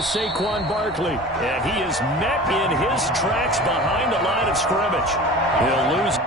Saquon Barkley. And he is met in his tracks behind the line of scrimmage. He'll lose.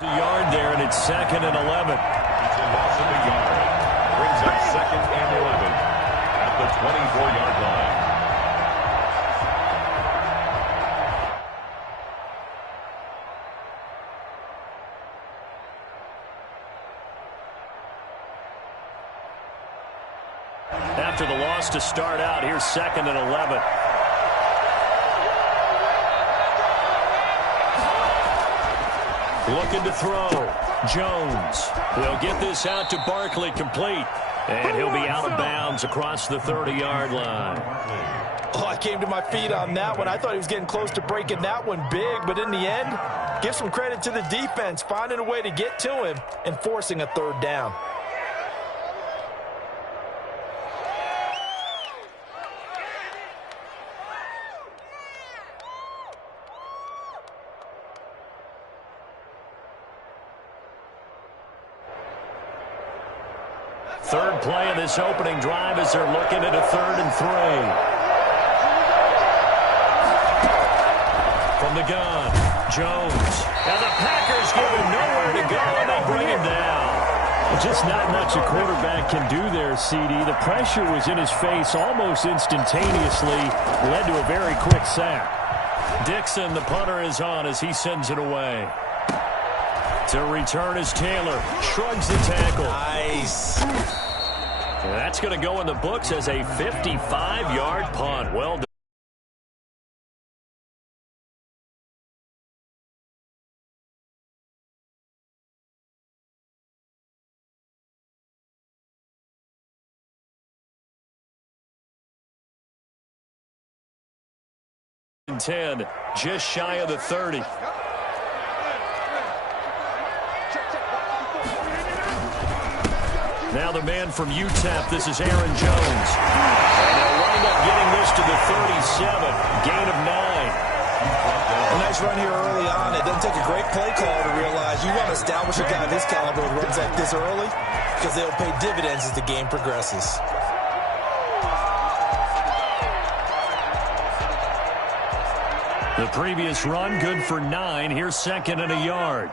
A yard there, and it's 2nd and 11. It's a loss of a yard. Brings up 2nd and 11 at the 24-yard line. After the loss to start out, here's 2nd and 11. Looking to throw. Jones will get this out to Barkley, complete. And he'll be out of bounds across the 30-yard line. Oh, I came to my feet on that one. I thought he was getting close to breaking that one big, but in the end, give some credit to the defense, finding a way to get to him and forcing a 3rd down. Third play of this opening drive as they're looking at a 3rd and 3. From the gun, Jones. Now the Packers give him nowhere to go, and they bring him down. Just not much a quarterback can do there, CD. The pressure was in his face almost instantaneously, led to a very quick sack. Dixon, the punter, is on as he sends it away. To return is Taylor. Shrugs the tackle. Nice. That's going to go in the books as a 55-yard punt. Well done. And 10, just shy of the 30. Now the man from UTEP, this is Aaron Jones. And they'll wind up getting this to the 37, gain of 9. A nice run here early on. It doesn't take a great play call to realize you want to establish a guy of his caliber with runs like this early because they'll pay dividends as the game progresses. The previous run, good for 9. Here's 2nd and a yard.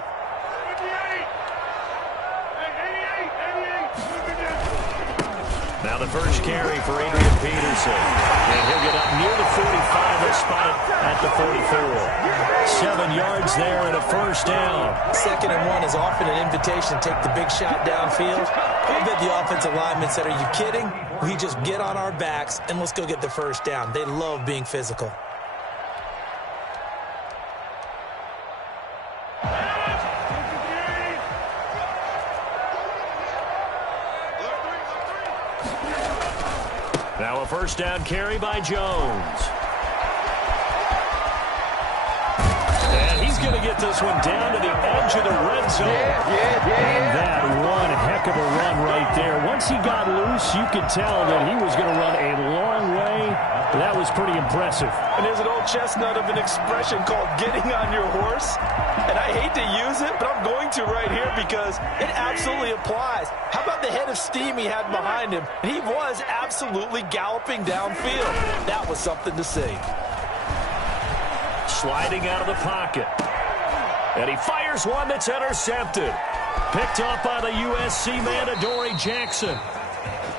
Now the first carry for Adrian Peterson. And he'll get up near the 45. They'll spot it at the 44. 7 yards there and a 1st down. 2nd and 1 is often an invitation to take the big shot downfield. I bet the offensive lineman said, are you kidding? We just get on our backs and let's go get the 1st down. They love being physical. Now a 1st down carry by Jones. And he's going to get this one down to the edge of the red zone. And that one heck of a run right there. Once he got loose, you could tell that he was going to run a long way. That was pretty impressive. And there's an old chestnut of an expression called getting on your horse. And I hate to use it, but I'm going to right here because it absolutely applies. How about the head of steam he had behind him? He was absolutely galloping downfield. That was something to see. Sliding out of the pocket. And he fires one that's intercepted. Picked off by the USC man, Adoree Jackson.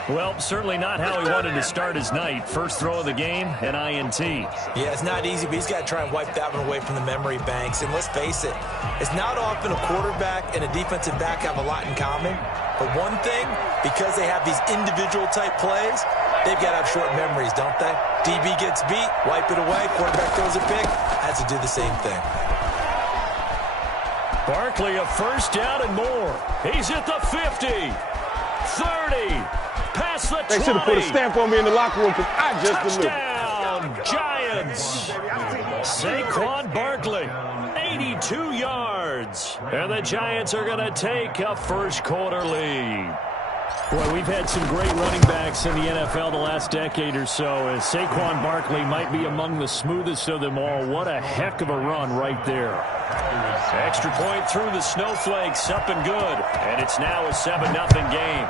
Well, certainly not how he wanted to start his night. First throw of the game, an INT. Yeah, it's not easy, but he's got to try and wipe that one away from the memory banks. And let's face it, it's not often a quarterback and a defensive back have a lot in common. But one thing, because they have these individual type plays, they've got to have short memories, don't they? DB gets beat, wipe it away, quarterback throws a pick, has to do the same thing. Barkley, a first down and more. He's at the 50, 30, past the 20. They should have put a stamp on me in the locker room because I just delivered. Touchdown, Giants. Saquon Barkley, 82 yards. And the Giants are going to take a first quarter lead. Boy, we've had some great running backs in the NFL the last decade or so, as Saquon Barkley might be among the smoothest of them all. What a heck of a run right there. Extra point through the snowflakes, up and good. And it's now a 7-0 game.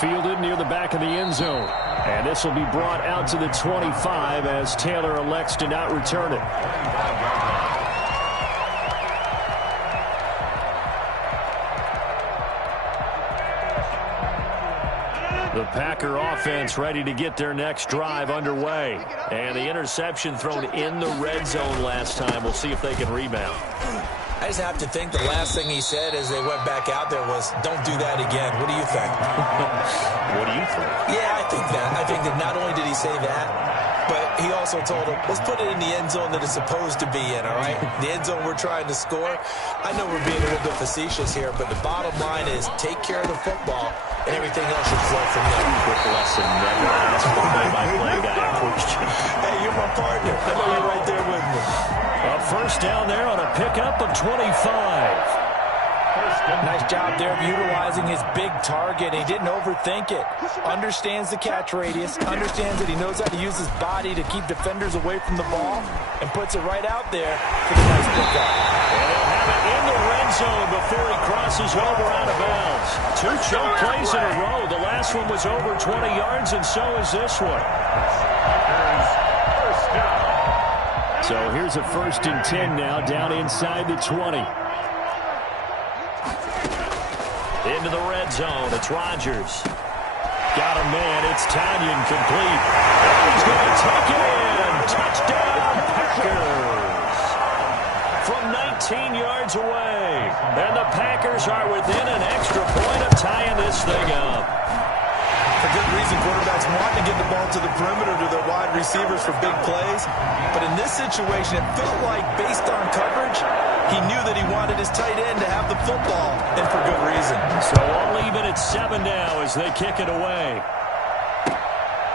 Fielded near the back of the end zone. And this will be brought out to the 25 as Taylor elects to not return it. The Packer offense ready to get their next drive underway. And the interception thrown in the red zone last time. We'll see if they can rebound. I just have to think the last thing he said as they went back out there was, don't do that again. What do you think? What do you think? Yeah, I think that. I think that not only did he say that, but he also told him, let's put it in the end zone that it's supposed to be in, all right? The end zone we're trying to score. I know we're being a little bit facetious here, but the bottom line is take care of the football, and everything else should flow from there. Quick lesson, never ask the play-by-play guy a question. Hey, you're my partner. I know you're right there with me. A first down there on a pickup of 25. Nice job there of utilizing his big target. He didn't overthink it. Understands the catch radius. Understands that he knows how to use his body to keep defenders away from the ball. And puts it right out there for the nice pickup. And they'll have it in the red zone before he crosses over out of bounds. 2 choke plays in a row. The last one was over 20 yards, and so is this one. So here's a 1st and 10 now, down inside the 20. Into the red zone. It's Rodgers. Got a man. It's Tanyan complete. And he's going to take it in. Touchdown, Packers. From 19 yards away. And the Packers are within an extra point of tying this thing up. For good reason, quarterbacks want to get the ball to the perimeter to their wide receivers for big plays. But in this situation, it felt like, based on coverage, he knew that he wanted his tight end to have the football, and for good reason. So all even at 7 now as they kick it away.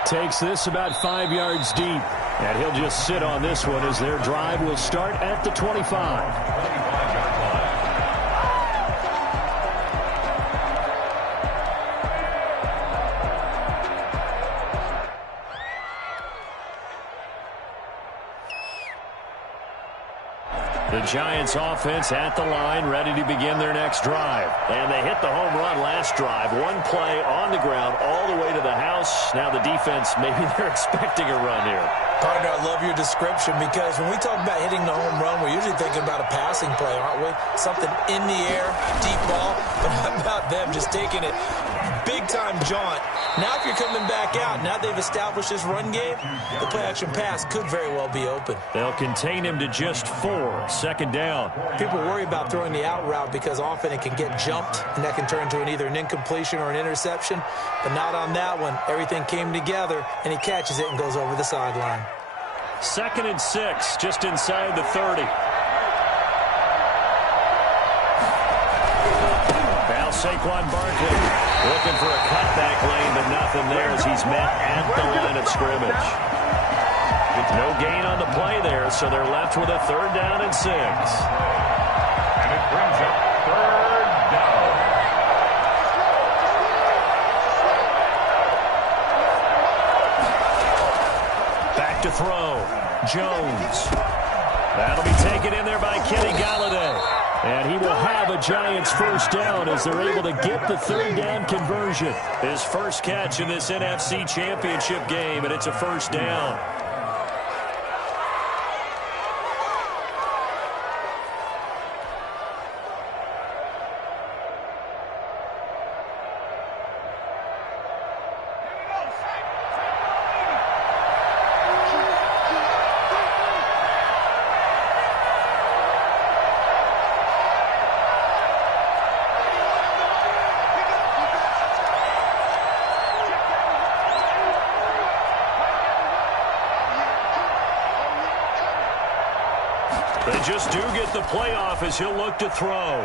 Takes this about 5 yards deep. And he'll just sit on this one as their drive will start at the 25. The Giants offense at the line, ready to begin their next drive. And they hit the home run last drive. One play on the ground all the way to the house. Now the defense, maybe they're expecting a run here. Partner, I love your description because when we talk about hitting the home run, we're usually thinking about a passing play, aren't we? Something in the air, deep ball. But how about them just taking it big-time jaunt? Now if you're coming back out, now they've established this run game, the play-action pass could very well be open. They'll contain him to just 4. 2nd down. People worry about throwing the out route because often it can get jumped, and that can turn into either an incompletion or an interception. But not on that one. Everything came together, and he catches it and goes over the sideline. 2nd and 6, just inside the 30. Now Saquon Barkley looking for a cutback lane, but nothing there as he's met at the line of scrimmage. No gain on the play there, so they're left with a 3rd down and 6. And it brings up 3rd down. Back to throw. Jones. That'll be taken in there by Kenny Galladay. And he will have a Giants 1st down as they're able to get the 3rd down conversion. His first catch in this NFC Championship game, and it's a 1st down. They just do get the playoff as he'll look to throw.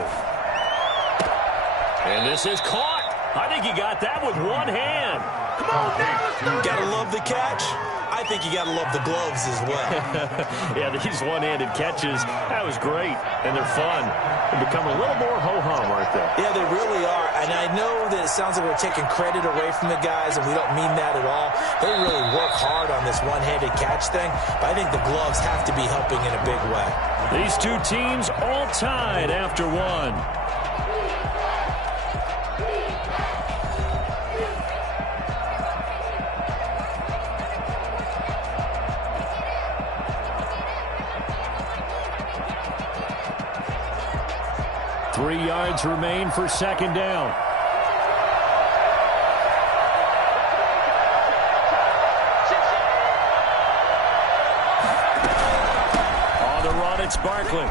And this is caught. I think he got that with one hand. Come on, now. Gotta love the catch. I think you gotta love the gloves as well. Yeah, these one-handed catches, that was great, and they're fun. They become a little more ho-hum, aren't they? Yeah, they really are. And I know that it sounds like we're taking credit away from the guys, and we don't mean that at all. They really work hard on this one-handed catch thing, but I think the gloves have to be helping in a big way. These two teams all tied after one. 3 yards remain for second down. On the run, it's Barkley.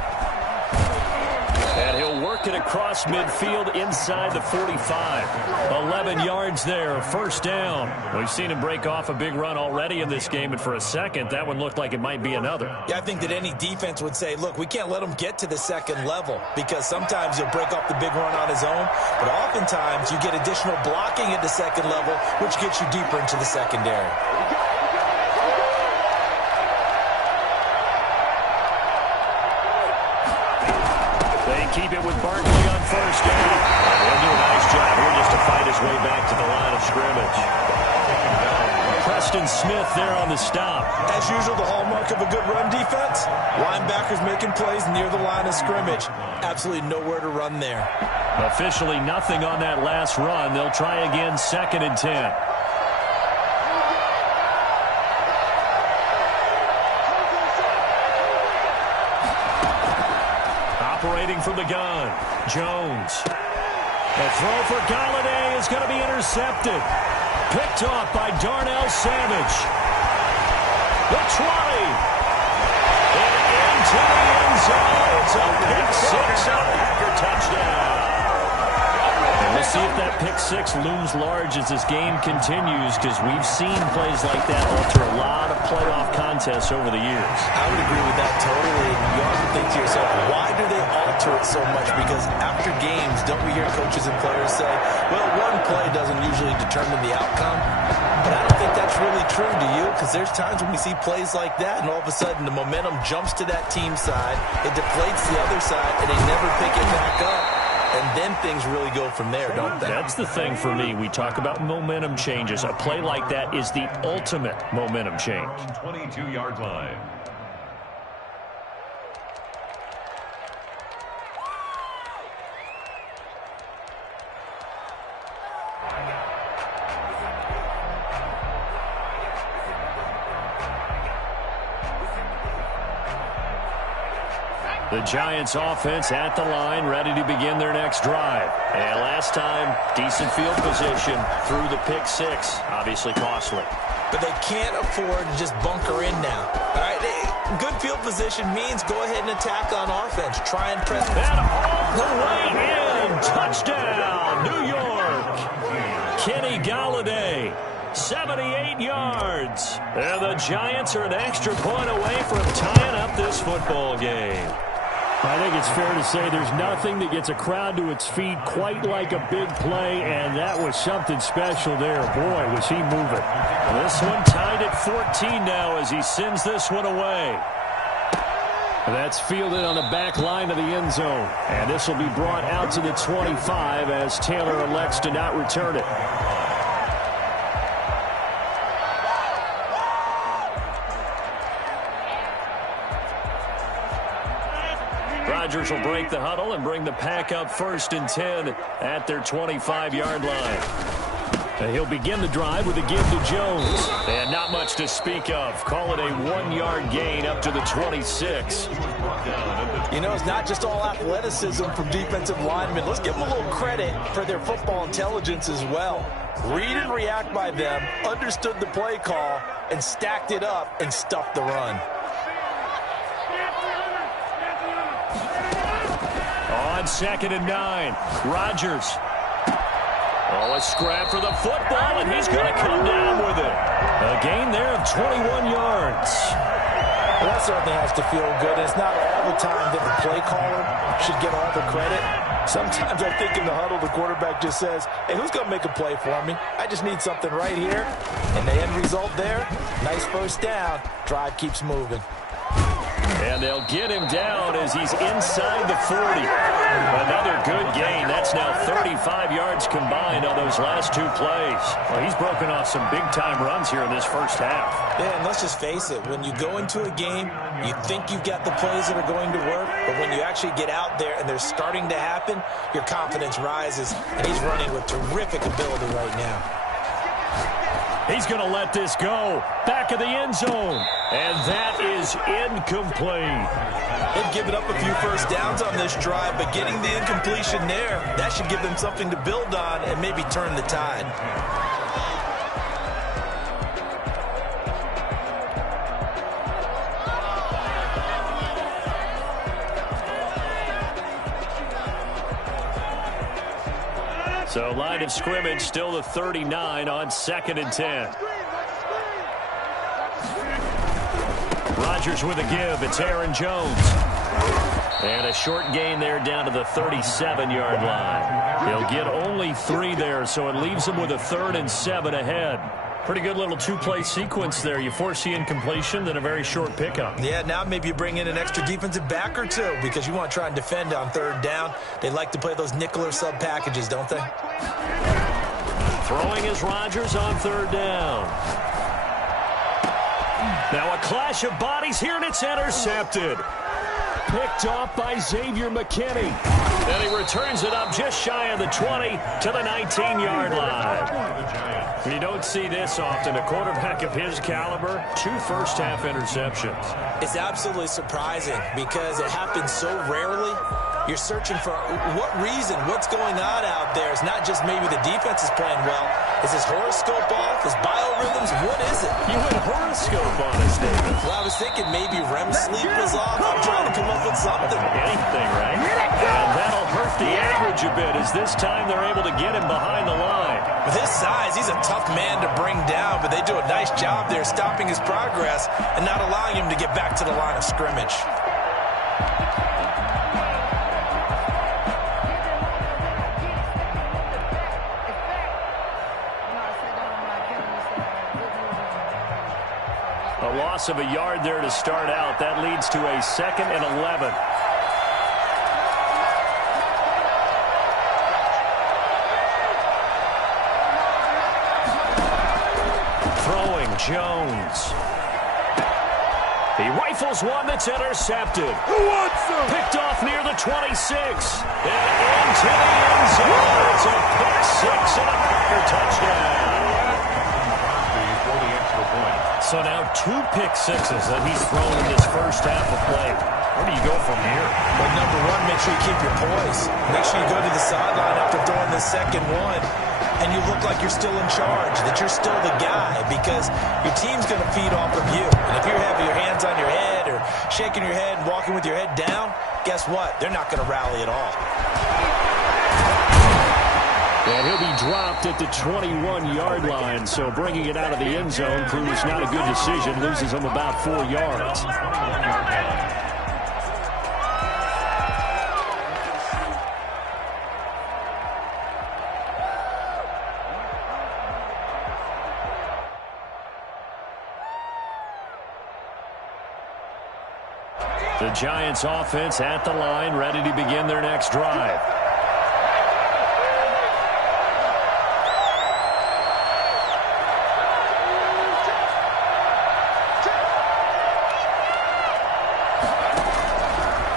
And he'll work it across midfield inside the 45. 11 yards there, first down. We've seen him break off a big run already in this game, and for a second, that one looked like it might be another. Yeah, I think that any defense would say, look, we can't let him get to the second level, because sometimes he'll break off the big run on his own, but oftentimes you get additional blocking at the second level, which gets you deeper into the secondary. Keep it with Barkley on first down. He'll do a nice job here just to fight his way back to the line of scrimmage. Preston Smith there on the stop. As usual, the hallmark of a good run defense, linebackers making plays near the line of scrimmage. Absolutely nowhere to run there. Officially nothing on that last run. They'll try again, 2nd and 10. Operating from the gun, Jones. The throw for Galladay is going to be intercepted. Picked off by Darnell Savage. The try. And into the end zone. It's a pick six on a Packer touchdown. And we'll see if that pick six looms large as this game continues, because we've seen plays like that alter a lot of playoff contests over the years. I would agree with that totally. You often think to yourself, why do they alter it so much? Because after games, don't we hear coaches and players say, well, one play doesn't usually determine the outcome? But I don't think that's really true, do you? Because there's times when we see plays like that, and all of a sudden the momentum jumps to that team side, it deflates the other side, and they never pick it back up. And then things really go from there, don't they? That's the thing for me. We talk about momentum changes. A play like that is the ultimate momentum change. 22-yard line. The Giants offense at the line, ready to begin their next drive. And last time, decent field position through the pick six. Obviously costly. But they can't afford to just bunker in now. All right, good field position means go ahead and attack on offense. Try and press. And all the way in. Touchdown, New York. Kenny Galladay. 78 yards. And the Giants are an extra point away from tying up this football game. I think it's fair to say there's nothing that gets a crowd to its feet quite like a big play, and that was something special there. Boy, was he moving. This one tied at 14 now as he sends this one away. That's fielded on the back line of the end zone, and this will be brought out to the 25 as Taylor elects to not return it. Rodgers will break the huddle and bring the pack up 1st and 10 at their 25-yard line. And he'll begin the drive with a give to Jones. And not much to speak of. Call it a 1-yard gain up to the 26. You know, it's not just all athleticism from defensive linemen. Let's give them a little credit for their football intelligence as well. Read and react by them, understood the play call, and stacked it up and stuffed the run. On 2nd and 9, Rodgers. Oh, a scrap for the football, and he's going to come down with it. A gain there of 21 yards. Well, that certainly has to feel good. It's not all the time that the play caller should get all the credit. Sometimes I think in the huddle, the quarterback just says, hey, who's going to make a play for me? I just need something right here. And the end result there, nice first down. Drive keeps moving. And they'll get him down as he's inside the 40. Another good gain. That's now 35 yards combined on those last two plays. Well, he's broken off some big-time runs here in this first half. Yeah, and let's just face it. When you go into a game, you think you've got the plays that are going to work, but when you actually get out there and they're starting to happen, your confidence rises, and he's running with terrific ability right now. He's going to let this go. Back of the end zone. And that is incomplete. They've given up a few first downs on this drive, but getting the incompletion there, that should give them something to build on and maybe turn the tide. So line of scrimmage still the 39 on 2nd and 10. Rodgers with a give. It's Aaron Jones. And a short gain there down to the 37-yard line. He'll get only 3 there, so it leaves him with a 3rd and 7 ahead. Pretty good little two-play sequence there. You force the incompletion, then a very short pickup. Yeah, now maybe you bring in an extra defensive back or two because you want to try and defend on 3rd down. They like to play those nickel or sub packages, don't they? Throwing is Rodgers on 3rd down. Now a clash of bodies here, and it's intercepted. Picked off by Xavier McKinney. And he returns it up just shy of the 20 to the 19-yard line. You don't see this often. A quarterback of his caliber, 2 first-half interceptions. It's absolutely surprising because it happens so rarely. You're searching for what reason, what's going on out there. It's not just maybe the defense is playing well. Is his horoscope off? His biorhythms? What is it? You went horoscope on us, David. Well, I was thinking maybe REM sleep was off. I'm trying to come up with something. Anything, right? And that'll hurt the average a bit as this time they're able to get him behind the line. With his size, he's a tough man to bring down, but they do a nice job there stopping his progress and not allowing him to get back to the line of scrimmage. A loss of a yard there to start out. That leads to a 2nd and 11. Throwing, Jones. He rifles one that's intercepted. Who wants some? Picked off near the 26. And into the end zone. It's a pick 6 and a Packer touchdown. So now 2 pick 6s that he's thrown in this first half of play. Where do you go from here? Well, number one, make sure you keep your poise. Make sure you go to the sideline after throwing the second one, and you look like you're still in charge, that you're still the guy, because your team's going to feed off of you. And if you're having your hands on your head or shaking your head and walking with your head down, guess what? They're not going to rally at all. And he'll be dropped at the 21-yard line, so bringing it out of the end zone proves not a good decision. Loses him about 4 yards. The Giants offense at the line, ready to begin their next drive.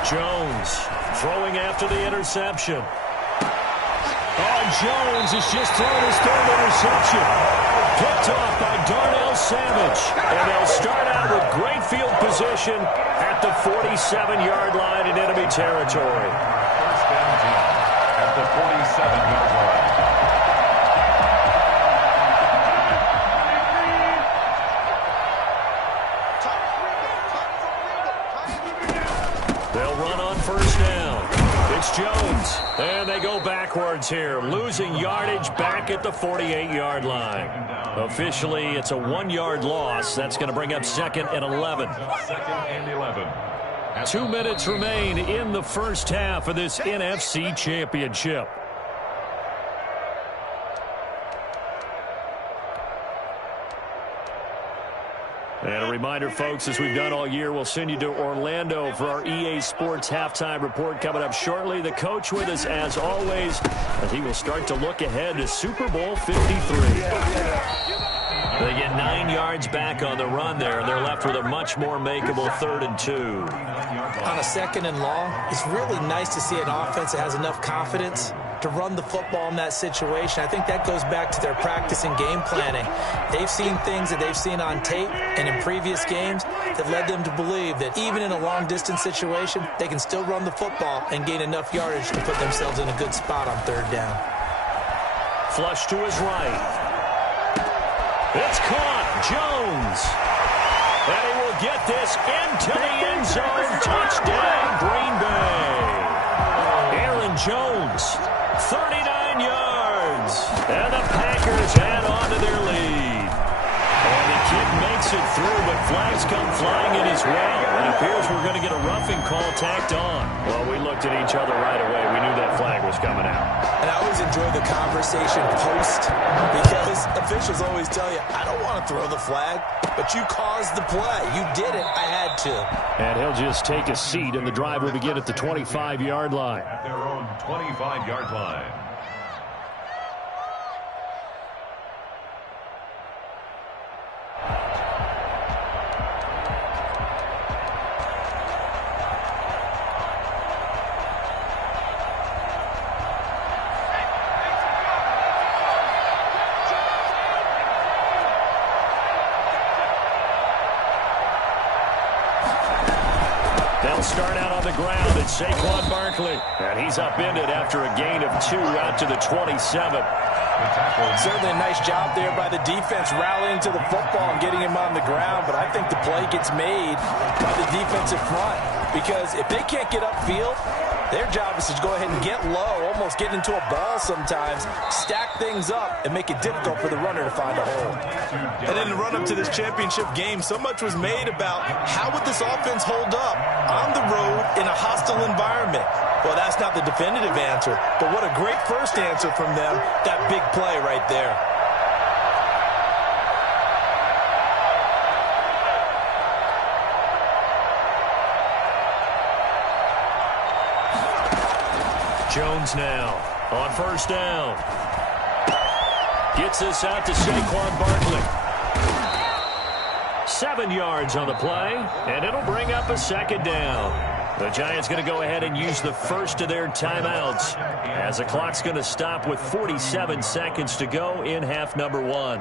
Jones throwing after the interception. Oh, Jones has just thrown his 3rd interception. Picked off by Darnell Savage. And they'll start out with great field position at the 47-yard line in enemy territory. First down, at the 47-yard line. They'll run on first down. It's Jones. And they go back backwards here, losing yardage back at the 48-yard line. Officially, it's a 1-yard loss. That's going to bring up 2nd and 11. 2nd and 11. 2 minutes remain in the first half of this NFC Championship. And a reminder, folks, as we've done all year, we'll send you to Orlando for our EA Sports halftime report coming up shortly. The coach with us, as always, and he will start to look ahead to Super Bowl 53. They get 9 yards back on the run there, and they're left with a much more makeable 3rd and 2. On a 2nd and long, it's really nice to see an offense that has enough confidence to run the football in that situation. I think that goes back to their practice and game planning. They've seen things that they've seen on tape and in previous games that led them to believe that even in a long-distance situation, they can still run the football and gain enough yardage to put themselves in a good spot on 3rd down. Flush to his right. It's caught. Jones. And he will get this into the end zone. Touchdown, Green Bay. Aaron Jones, 39 yards. And the Packers add on to their lead. And the kick makes it through, but flags come flying in as well. It appears we're going to get a roughing call tacked on. Well, we looked at each other right away. We knew that flag was coming out. And I always enjoy the conversation post because officials always tell you, I don't want to throw the flag, but you caused the play. You did it. I had to. And he'll just take a seat, and the drive will begin at the 25-yard line. At their own 25-yard line. They'll start out on the ground. It's Saquon Barkley. And he's upended after a gain of 2 out to the 27. Certainly a nice job there by the defense rallying to the football and getting him on the ground. But I think the play gets made by the defensive front. Because if they can't get upfield, their job is to go ahead and get low, almost get into a ball sometimes, stack things up, and make it difficult for the runner to find a hole. And in the run-up to this championship game, so much was made about how would this offense hold up on the road in a hostile environment. Well, that's not the definitive answer, but what a great first answer from them, that big play right there. Jones now on first down. Gets this out to Saquon Barkley. 7 yards on the play, and it'll bring up a 2nd down. The Giants going to go ahead and use the first of their timeouts as the clock's going to stop with 47 seconds to go in half number 1.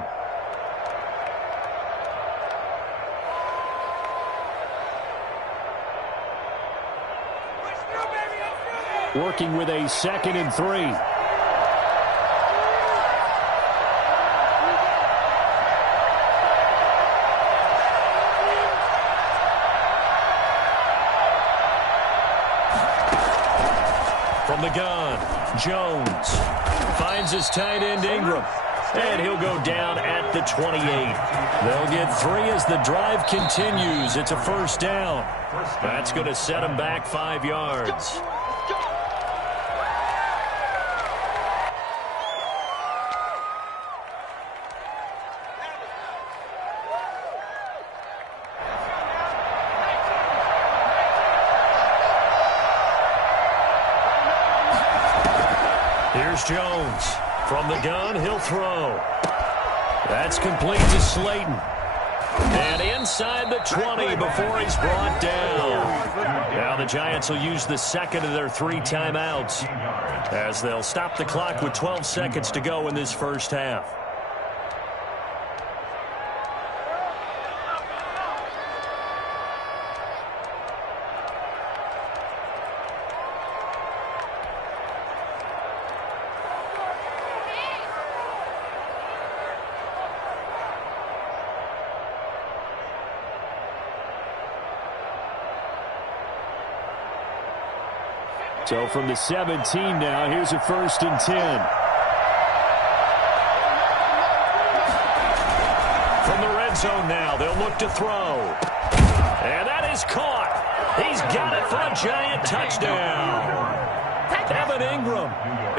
Working with a 2nd and 3. From the gun, Jones finds his tight end Ingram, and he'll go down at the 28. They'll get 3 as the drive continues. It's a first down. That's going to set them back 5 yards. Here's Jones. From the gun, he'll throw. That's complete to Slayton. And inside the 20 before he's brought down. Now the Giants will use the 2nd of their 3 timeouts as they'll stop the clock with 12 seconds to go in this first half. So from the 17 now, here's a 1st and 10. From the red zone now, they'll look to throw. And that is caught. He's got it for a giant touchdown. Evan Ingram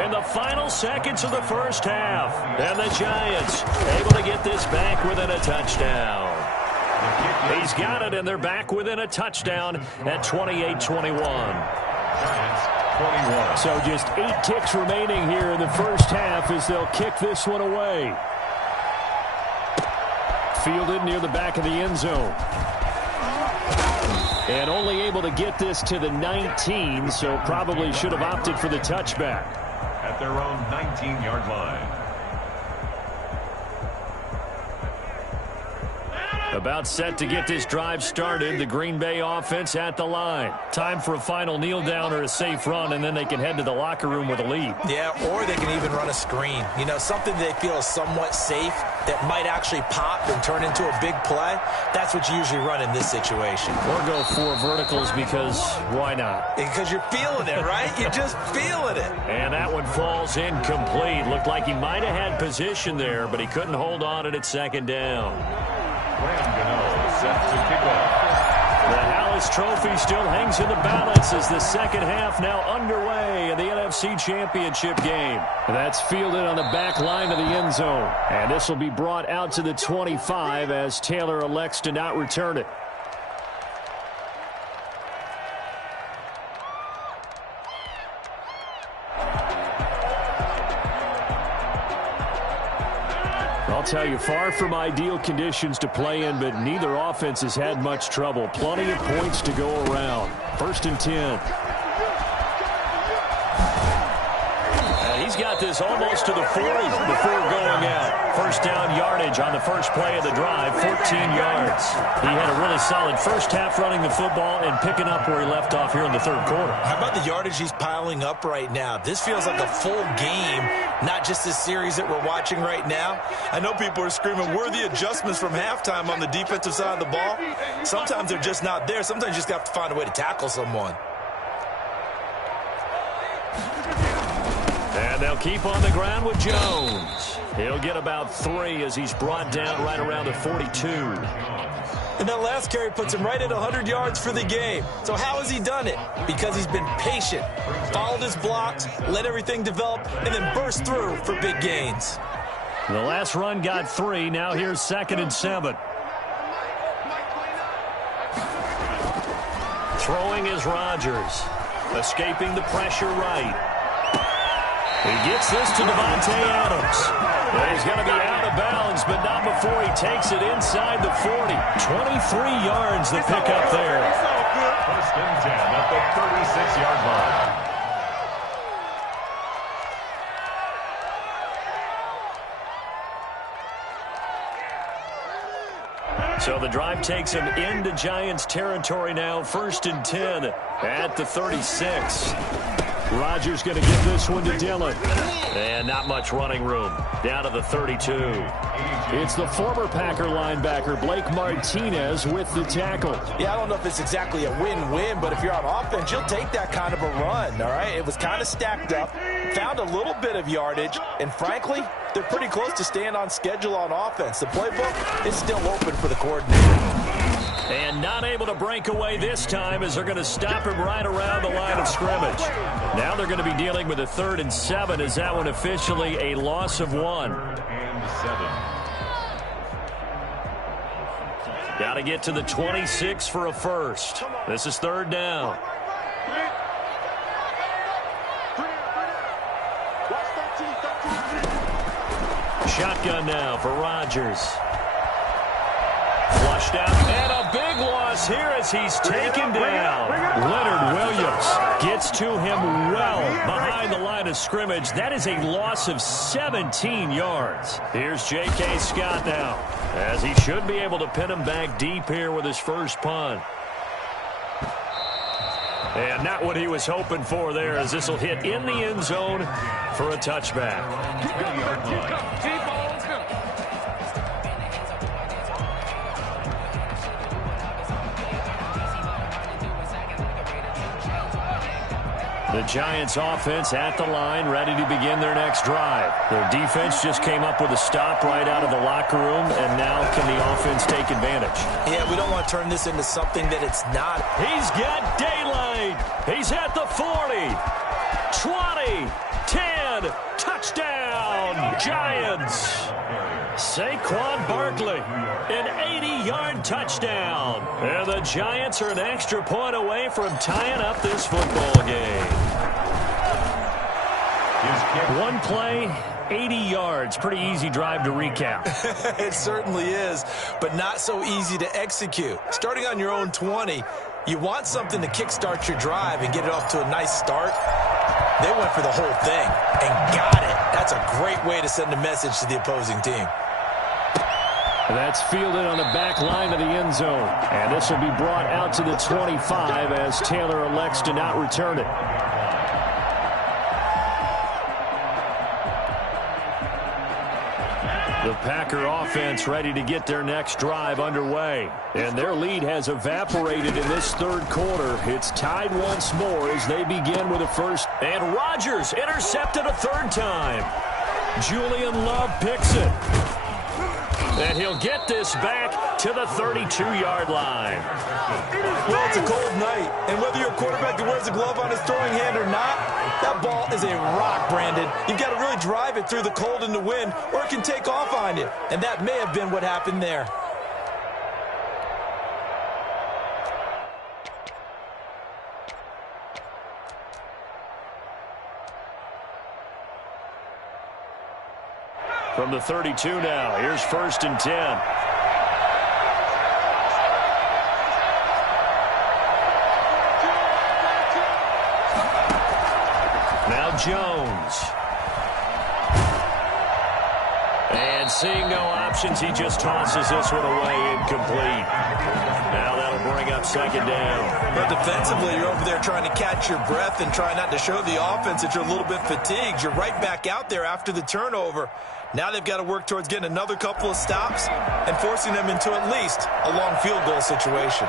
in the final seconds of the first half. And the Giants able to get this back within a touchdown. He's got it, and they're back within a touchdown at 28-21. So just 8 ticks remaining here in the first half as they'll kick this one away. Fielded near the back of the end zone. And only able to get this to the 19, so probably should have opted for the touchback. At their own 19-yard line. About set to get this drive started. The Green Bay offense at the line. Time for a final kneel down or a safe run, and then they can head to the locker room with a lead. Yeah, or they can even run a screen. You know, something they feel is somewhat safe that might actually pop and turn into a big play. That's what you usually run in this situation. Or go 4 verticals because why not? Because you're feeling it, right? You're just feeling it. And that one falls incomplete. Looked like he might have had position there, but he couldn't hold on at 2nd down. Set to kick off. The Hallis Trophy still hangs in the balance as the second half now underway in the NFC Championship game. That's fielded on the back line of the end zone. And this will be brought out to the 25 as Taylor elects to not return it. I'll tell you, far from ideal conditions to play in, but neither offense has had much trouble. Plenty of points to go around. 1st and 10. He's got this almost to the 40 before going out. First down yardage on the first play of the drive, 14 yards. He had a really solid first half running the football and picking up where he left off here in the 3rd quarter. How about the yardage he's piling up right now? This feels like a full game, not just this series that we're watching right now. I know people are screaming, where are the adjustments from halftime on the defensive side of the ball? Sometimes they're just not there. Sometimes you just have to find a way to tackle someone. And they'll keep on the ground with Jones. He'll get about 3 as he's brought down right around the 42. And that last carry puts him right at 100 yards for the game. So how has he done it? Because he's been patient, followed his blocks, let everything develop, and then burst through for big gains. The last run got 3. Now here's 2nd and 7. Throwing is Rodgers. Escaping the pressure right. He gets this to Davante Adams. But he's going to be out of bounds, but not before he takes it inside the 40. 23 yards the pickup there. 1st and 10 at the 36-yard line. So the drive takes him into Giants territory now. 1st and 10 at the 36. Rodgers going to give this one to Dillon. And not much running room. Down to the 32. It's the former Packer linebacker, Blake Martinez, with the tackle. Yeah, I don't know if it's exactly a win-win, but if you're on offense, you'll take that kind of a run, all right? It was kind of stacked up, found a little bit of yardage, and frankly, they're pretty close to staying on schedule on offense. The playbook is still open for the coordinator. And not able to break away this time as they're going to stop him right around the line of scrimmage. Now they're going to be dealing with a 3rd and 7 as that one officially a loss of 1. And 7. Got to get to the 26 for a first. This is 3rd down. Shotgun now for Rodgers. Flushed out, and a big loss here as he's taken down. Leonard Williams gets to him well behind the line of scrimmage. That is a loss of 17 yards. Here's J.K. Scott now, as he should be able to pin him back deep here with his first punt. And not what he was hoping for there, as this will hit in the end zone for a touchback. The Giants offense at the line, ready to begin their next drive. Their defense just came up with a stop right out of the locker room, and now can the offense take advantage? Yeah, we don't want to turn this into something that it's not. He's got daylight. He's at the 40, 20, 10, touchdown, Giants. Saquon Barkley, an 80-yard touchdown. And the Giants are an extra point away from tying up this football game. One play, 80 yards. Pretty easy drive to recap. It certainly is, but not so easy to execute. Starting on your own 20, you want something to kickstart your drive and get it off to a nice start. They went for the whole thing and got it. That's a great way to send a message to the opposing team. That's fielded on the back line of the end zone. And this will be brought out to the 25 as Taylor elects to not return it. The Packer offense ready to get their next drive underway. And their lead has evaporated in this third quarter. It's tied once more as they begin with a first. And Rodgers intercepted a third time. Julian Love picks it. And he'll get this back to the 32-yard line. Well, it's a cold night, and whether you're a quarterback that wears a glove on his throwing hand or not, that ball is a rock, Brandon. You've got to really drive it through the cold and the wind, or it can take off on you. And that may have been what happened there. From the 32 now, here's 1st and 10. Now Jones. And seeing no options, he just tosses this one away incomplete. Now that'll bring up 2nd down. But defensively, you're over there trying to catch your breath and try not to show the offense that you're a little bit fatigued. You're right back out there after the turnover. Now they've got to work towards getting another couple of stops and forcing them into at least a long field goal situation.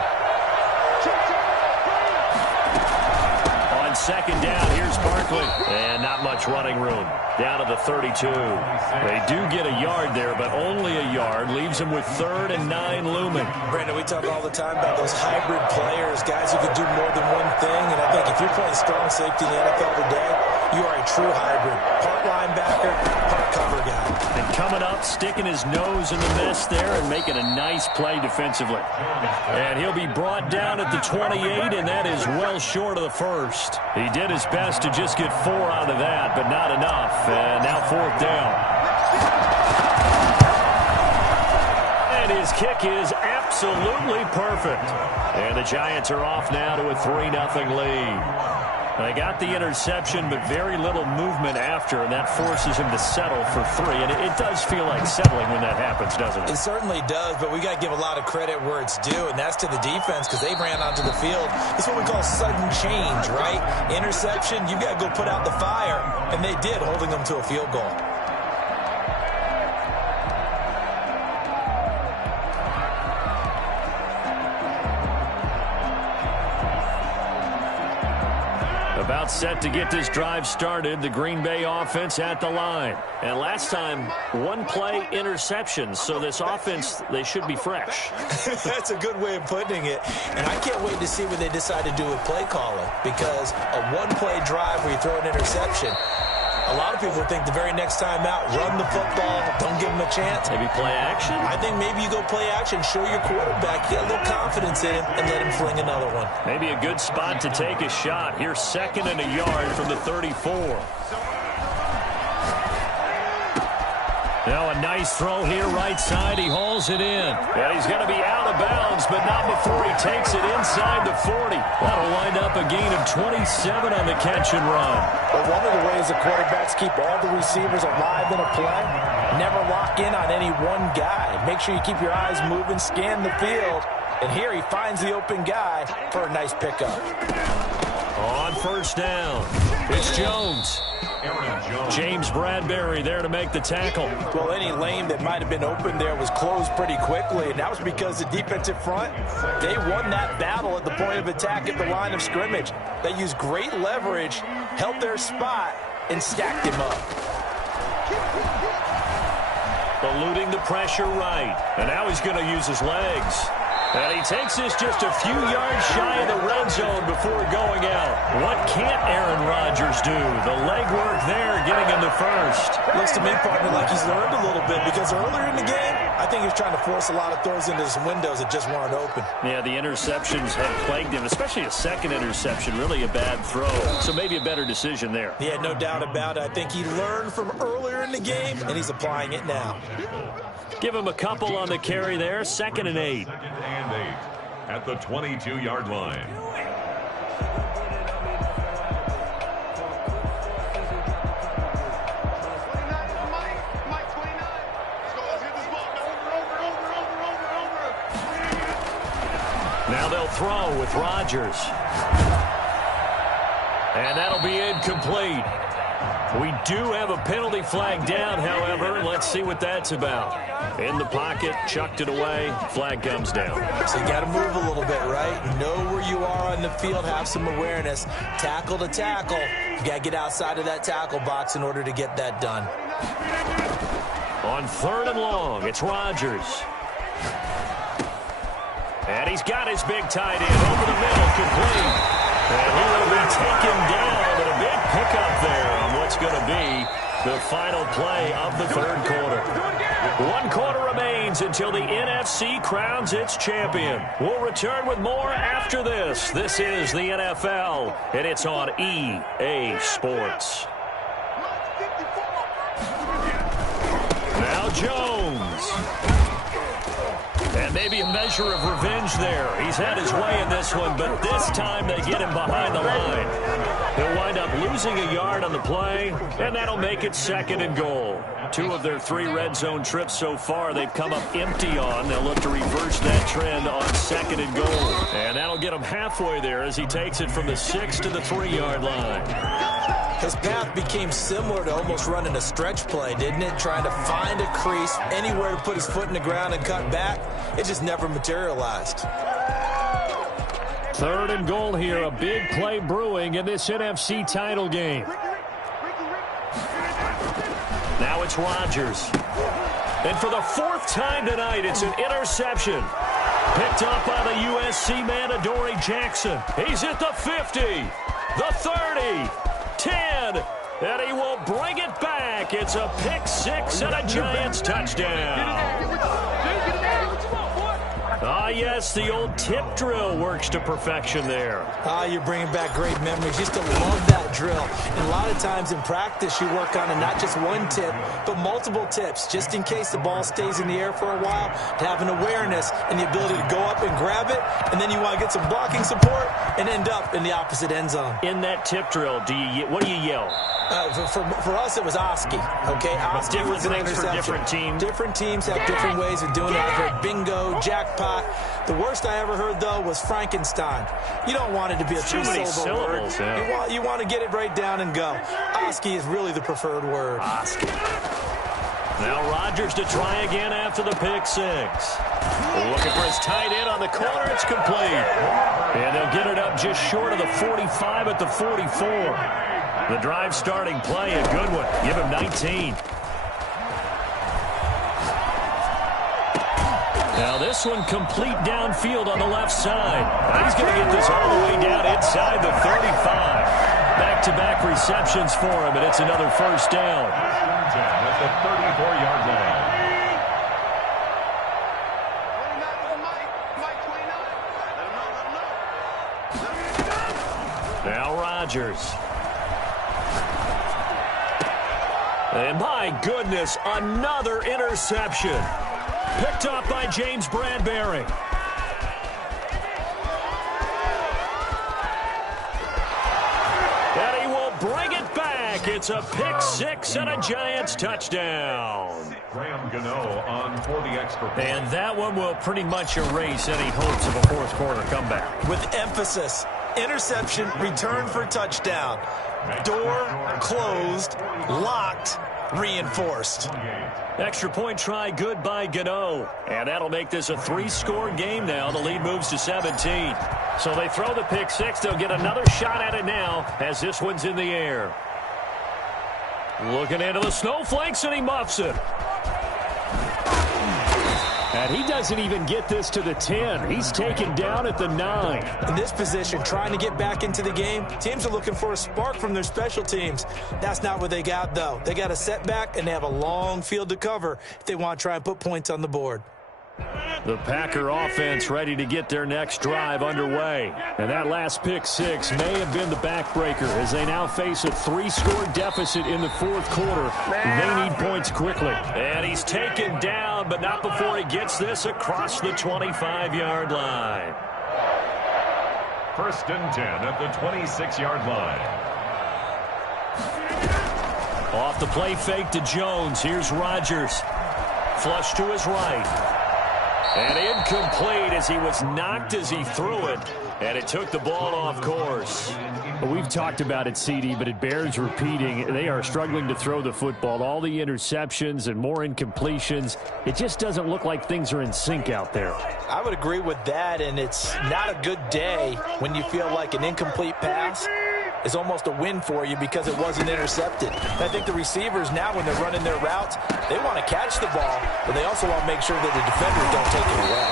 On 2nd down, here's Barkley. And not much running room. Down to the 32. They do get a yard there, but only a yard. Leaves them with 3rd and 9 looming. Brandon, we talk all the time about those hybrid players, guys who can do more than one thing. And I think if you're playing strong safety in the NFL today, you are a true hybrid. Part linebacker, part cover guy. And coming up, sticking his nose in the mess there and making a nice play defensively. And he'll be brought down at the 28, and that is well short of the first. He did his best to just get 4 out of that, but not enough. And now 4th down. And his kick is absolutely perfect. And the Giants are off now to a 3-0 lead. They got the interception, but very little movement after, and that forces him to settle for 3. And it does feel like settling when that happens, doesn't it? It certainly does, but we got to give a lot of credit where it's due, and that's to the defense because they ran onto the field. It's what we call sudden change, right? Interception, you've got to go put out the fire, and they did, holding them to a field goal. About set to get this drive started, the Green Bay offense at the line. And last time, 1 play interception, so this offense, they should be fresh. That's a good way of putting it. And I can't wait to see what they decide to do with play calling, because a 1-play drive where you throw an interception, a lot of people think the very next time out, run the football, don't give them a chance. Maybe play action? I think maybe you go play action, show your quarterback, get a little confidence in him, and let him fling another one. Maybe a good spot to take a shot. Here's 2nd and a yard from the 34. Now a nice throw here, right side. He hauls it in. And he's going to be out of bounds, but not before he takes it inside the 40. That'll wind up a gain of 27 on the catch and run. Well, one of the ways the quarterbacks keep all the receivers alive in a play, never lock in on any one guy. Make sure you keep your eyes moving, scan the field. And here he finds the open guy for a nice pickup. On 1st down, it's Jones. James Bradbury there to make the tackle. Well, any lane that might have been open there was closed pretty quickly, and that was because the defensive front, they won that battle at the point of attack at the line of scrimmage. They used great leverage, held their spot, and stacked him up. Eluding the pressure right. And now he's going to use his legs. And he takes this just a few yards shy of the red zone before going out. What can't Aaron Rodgers do? The legwork there getting him the first. Looks to me, partner, like he's learned a little bit because earlier in the game, I think he was trying to force a lot of throws into some windows that just weren't open. Yeah, the interceptions had plagued him, especially a second interception, really a bad throw. So maybe a better decision there. Yeah, no doubt about it. I think he learned from earlier in the game, and he's applying it now. Give him a couple on the carry there, 2nd and 8. 2nd and 8 at the 22-yard line. Now they'll throw with Rodgers. And that'll be incomplete. We do have a penalty flag down, however. Let's see what that's about. In the pocket, chucked it away, flag comes down. So you got to move a little bit, right? Know where you are on the field, have some awareness. Tackle to tackle. You got to get outside of that tackle box in order to get that done. On 3rd and long, it's Rodgers. And he's got his big tight end over the middle, complete. And he will be taken down, and a big pickup there on what's going to be the final play of the 3rd quarter. 1 quarter remains until the NFC crowns its champion. We'll return with more after this. This is the NFL, and it's on EA Sports. Now Jones. And maybe a measure of revenge there. He's had his way in this one, but this time they get him behind the line. He'll wind up losing a yard on the play, and that'll make it 2nd and goal. 2 of their 3 red zone trips so far they've come up empty on. They'll look to reverse that trend on 2nd and goal. And that'll get him halfway there as he takes it from the 6 to the 3-yard line. His path became similar to almost running a stretch play, didn't it? Trying to find a crease, anywhere to put his foot in the ground and cut back. It just never materialized. 3rd and goal here, a big play brewing in this NFC title game. Now it's Rodgers. And for the 4th time tonight, it's an interception. Picked up by the USC man, Adoree Jackson. He's at the 50, the 30, 10, and he will bring it back. It's a pick 6 and a Giants touchdown. Yes, the old tip drill works to perfection there. You're bringing back great memories. Used to love that drill. And a lot of times in practice, you work on not just one tip, but multiple tips, just in case the ball stays in the air for a while, to have an awareness and the ability to go up and grab it, and then you want to get some blocking support and end up in the opposite end zone. In that tip drill, what do you yell? For us, it was Oski. Okay, Oski was an interception. For different teams. Different teams have different ways of doing it. I've heard bingo, jackpot. The worst I ever heard, though, was Frankenstein. You don't want it to be a 3-syllable word. Yeah. You want to get it right down and go. Oski is really the preferred word. Oski. Now Rodgers to try again after the pick 6. Looking for his tight end on the corner. It's complete. And they'll get it up just short of the 45 at the 44. The drive starting play, a good one. Give him 19. Now this one complete downfield on the left side. He's going to get this all the way down inside the 35. Back-to-back receptions for him, and it's another 1st down. At the 34-yard line. Now Rodgers. And my goodness, another interception. Picked up by James Bradbury. And he will bring it back. It's a pick 6 and a Giants touchdown. Graham Gano on for the extra point. And that one will pretty much erase any hopes of a 4th quarter comeback. With emphasis. interception, return for touchdown. Door closed, locked, reinforced. Extra point try, good by Gano. And that'll make this a 3-score game now. The lead moves to 17. So they throw the pick six. They'll get another shot at it now as this one's in the air. Looking into the snowflakes, and he muffs it. And he doesn't even get this to the 10. He's taken down at the 9. In this position, trying to get back into the game, teams are looking for a spark from their special teams. That's not what they got, though. They got a setback, and they have a long field to cover if they want to try and put points on the board. The Packer offense ready to get their next drive underway. And that last pick six may have been the backbreaker as they now face a 3-score deficit in the fourth quarter. They need points quickly. And he's taken down, but not before he gets this across the 25-yard line. First and 10 at the 26-yard line. Off the play fake to Jones. Here's Rodgers. Flush to his right. And incomplete as he was knocked as he threw it. And it took the ball off course. Well, we've talked about it, CD, but it bears repeating. They are struggling to throw the football. All the interceptions and more incompletions. It just doesn't look like things are in sync out there. I would agree with that, and it's not a good day when you feel like an incomplete pass is almost a win for you because it wasn't intercepted. I think the receivers now, when they're running their routes, they want to catch the ball, but they also want to make sure that the defenders don't take it away.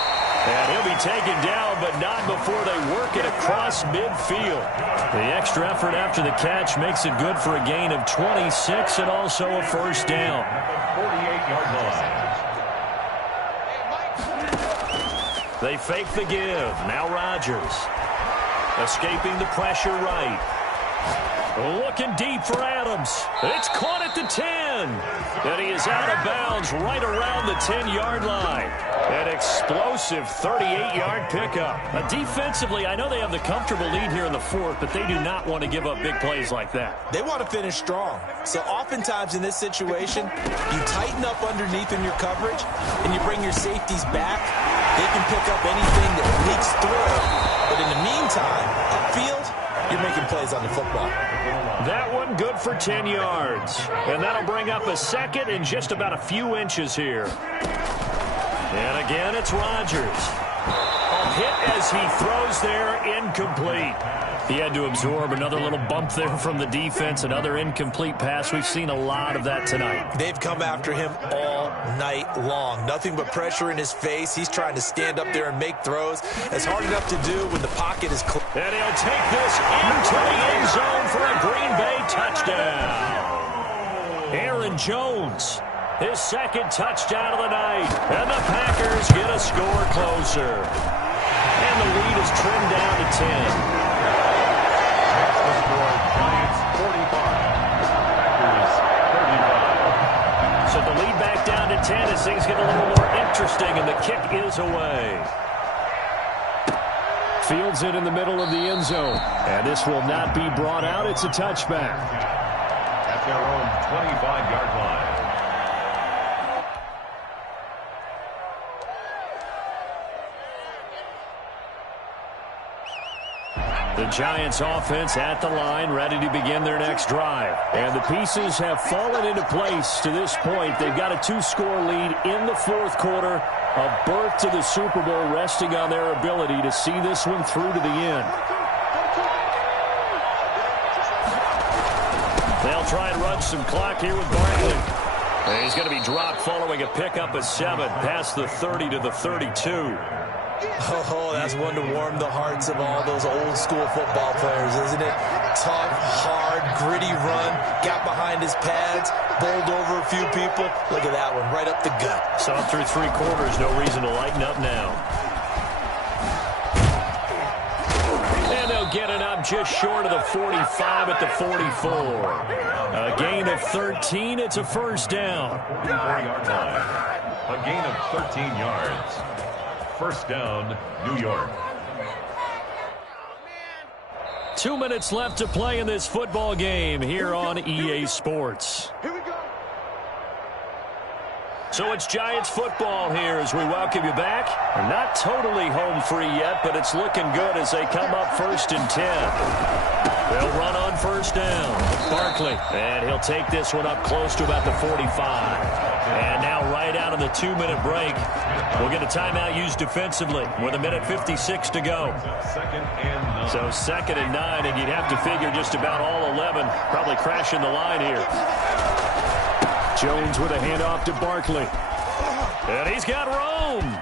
And he'll be taken down, but not before they work it across midfield. The extra effort after the catch makes it good for a gain of 26 and also a first down. 48-yard line. They fake the give. Now Rodgers. Escaping the pressure right. Looking deep for Adams. It's caught at the 10. And he is out of bounds right around the 10-yard line. An explosive 38-yard pickup. Defensively, I know they have the comfortable lead here in the fourth, but they do not want to give up big plays like that. They want to finish strong. So oftentimes in this situation, you tighten up underneath in your coverage, and you bring your safeties back. They can pick up anything that leaks through. But in the meantime, upfield, you're making plays on the football. That one good for 10 yards. And that'll bring up a second in just about a few inches here. And again, it's Rodgers. A hit as he throws there, incomplete. He had to absorb another little bump there from the defense, another incomplete pass. We've seen a lot of that tonight. They've come after him all night long. Nothing but pressure in his face. He's trying to stand up there and make throws. It's hard enough to do when the pocket is clear. And he'll take this into the end zone for a Green Bay touchdown. Aaron Jones, his second touchdown of the night. And the Packers get a score closer. And the lead is trimmed down to 10. Giants 45. Packers 35. So the lead back down to 10 as things get a little more interesting, and the kick is away. Fields it in the middle of the end zone. And this will not be brought out. It's a touchback. At their own 25-yard line. The Giants offense at the line, ready to begin their next drive. And the pieces have fallen into place to this point. They've got a 2-score lead in the fourth quarter. A berth to the Super Bowl resting on their ability to see this one through to the end. They'll try and run some clock here with Barkley. And he's going to be dropped following a pickup of 7 past the 30 to the 32. Oh, that's one to warm the hearts of all those old-school football players, isn't it? Tough, hard, gritty run, got behind his pads, bowled over a few people. Look at that one, right up the gut. So through 3 quarters, no reason to lighten up now. And they'll get it up just short of the 45 at the 44. A gain of 13, it's a first down. 4-yard line. A gain of 13 yards. First down, New York. 2 minutes left to play in this football game here on EA Sports. Here we go. So it's Giants football here as we welcome you back. We're not totally home free yet, but it's looking good as they come up 1st and 10. They'll run on 1st down. Barkley, and he'll take this one up close to about the 45. And now right out of the 2-minute break, we'll get a timeout used defensively with 1:56 to go. So 2nd and 9, and you'd have to figure just about all 11 probably crashing the line here. Jones with a handoff to Barkley. And he's got Rome.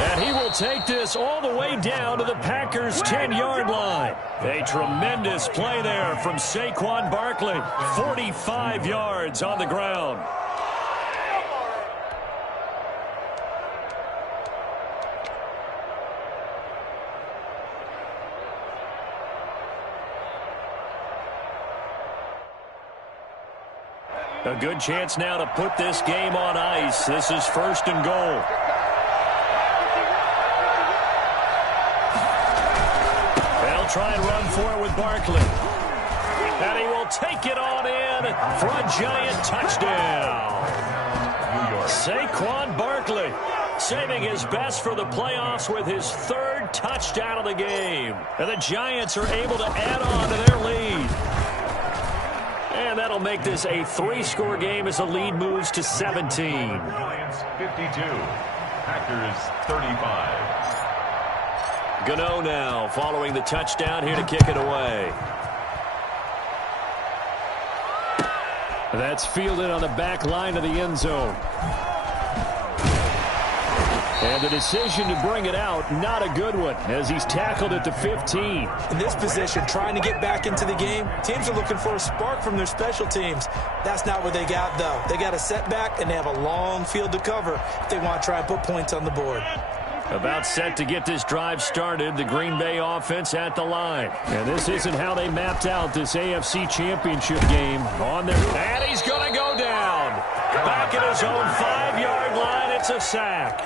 And he will take this all the way down to the Packers' 10-yard line. A tremendous play there from Saquon Barkley. 45 yards on the ground. A good chance now to put this game on ice. This is 1st and goal. They'll try and run for it with Barkley. And he will take it on in for a Giant touchdown. Saquon Barkley saving his best for the playoffs with his 3rd touchdown of the game. And the Giants are able to add on to their lead. And that'll make this a 3-score game as the lead moves to 17. Giants 52, Packers 35. Gano now following the touchdown here to kick it away. That's fielded on the back line of the end zone. And the decision to bring it out, not a good one, as he's tackled at the 15. In this position, trying to get back into the game, teams are looking for a spark from their special teams. That's not what they got, though. They got a setback, and they have a long field to cover if they want to try and put points on the board. About set to get this drive started, the Green Bay offense at the line. And this isn't how they mapped out this AFC Championship game on their... And he's going to go down. Back at his own 5-yard line, it's a sack.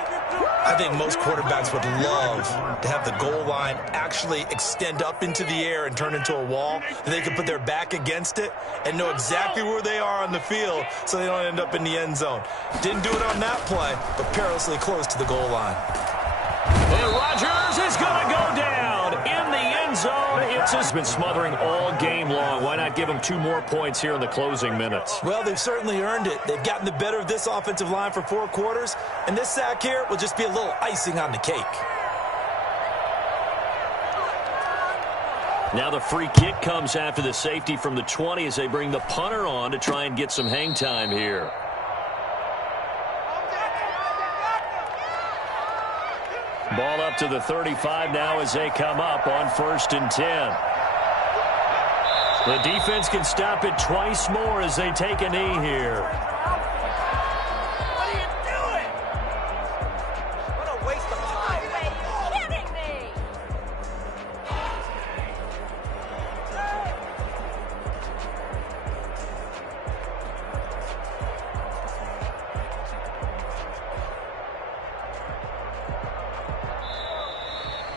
I think most quarterbacks would love to have the goal line actually extend up into the air and turn into a wall. They can put their back against it and know exactly where they are on the field so they don't end up in the end zone. Didn't do it on that play, but perilously close to the goal line. And Rodgers is going to go down in the end zone. It's just been smothering all game long. Why not give them 2 more points here in the closing minutes? Well, they've certainly earned it. They've gotten the better of this offensive line for 4 quarters, and this sack here will just be a little icing on the cake. Now the free kick comes after the safety from the 20 as they bring the punter on to try and get some hang time here. Ball up to the 35 now as they come up on 1st and 10. The defense can stop it twice more as they take a knee here. What are you doing? What a waste of time. Are you kidding me?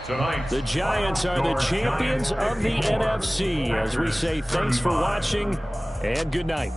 Tonight, The Giants are the champions of the NFC. As we say, thanks for watching and good night.